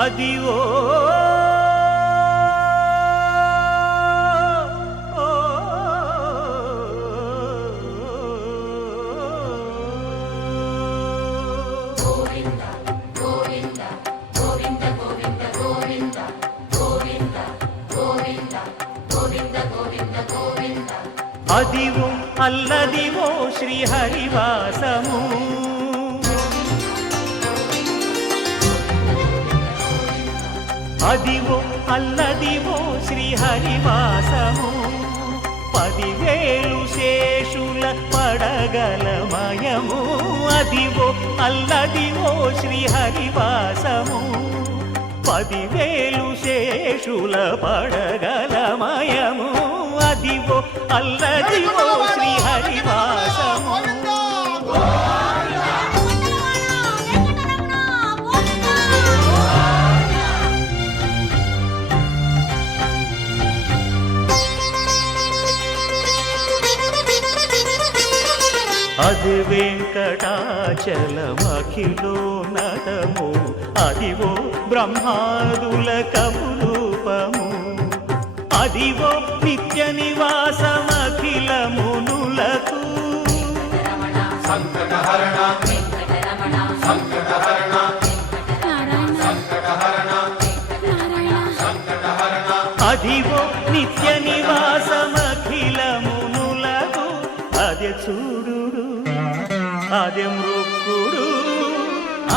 అదివో అదివో అల్లదివో శ్రీహరివాసము అదివో అల్లదివో శ్రీహరివాసము 10,000 శేషుల పడగలమయము అదివో అల్లదివో శ్రీహరివాసము 10,000 శేషుల పడగలమయము అదివో అల్లదివో శ్రీహరివాసము అది వెంకటాచలమఖిలోన్నతము అదివో బ్రహ్మాదుల కపురూపము అదివో నిత్య నివాసమఖిల మునులకు సంకటహరణ సంకటహరణ సంకటహరణ అదివో నిత్య నివాసమఖిల మునులకు అదే చూడు అదే మృక్కుడు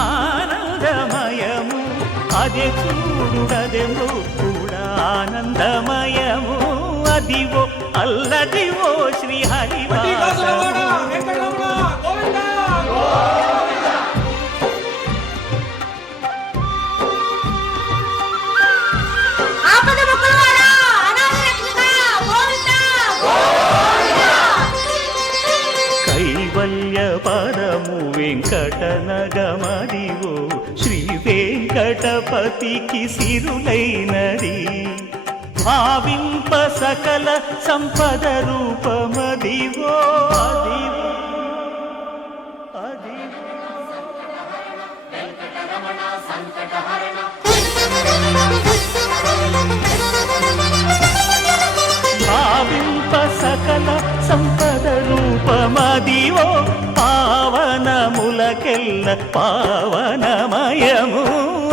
ఆనందమయము అదే చూడు అదే మృక్కుడు ఆనందమయము అదివో అల్లదివో శ్రీహరివాసము కైవల్య పరము వెంకటనగమదివో శ్రీ వెంకటపతికి సిరులైనది భావింప సకల సంపద రూపమదివో అదివో భావింప సకల సంపద రూపమదివో పావనములకెల్ల పావనమయము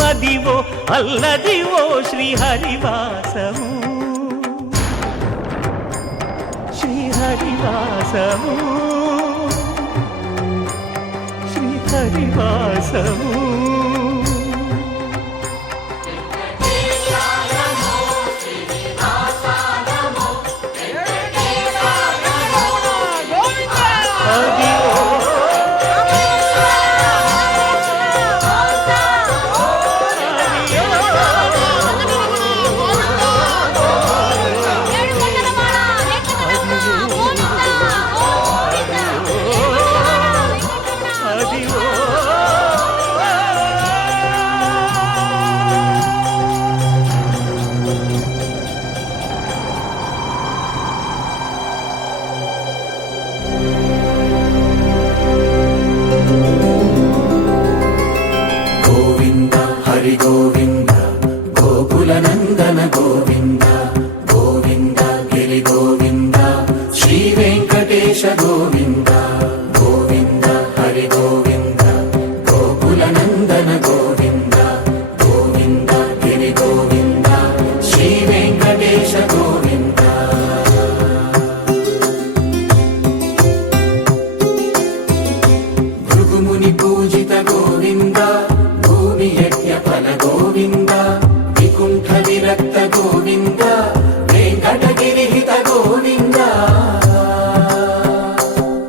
అదివో అల్లదివో శ్రీహరివాసము శ్రీహరివాసము శ్రీహరివాసము హరి గోవింద గోకుల నందన గోవింద గోవింద గిరి గోవింద శ్రీ వెంకటేశ గోవింద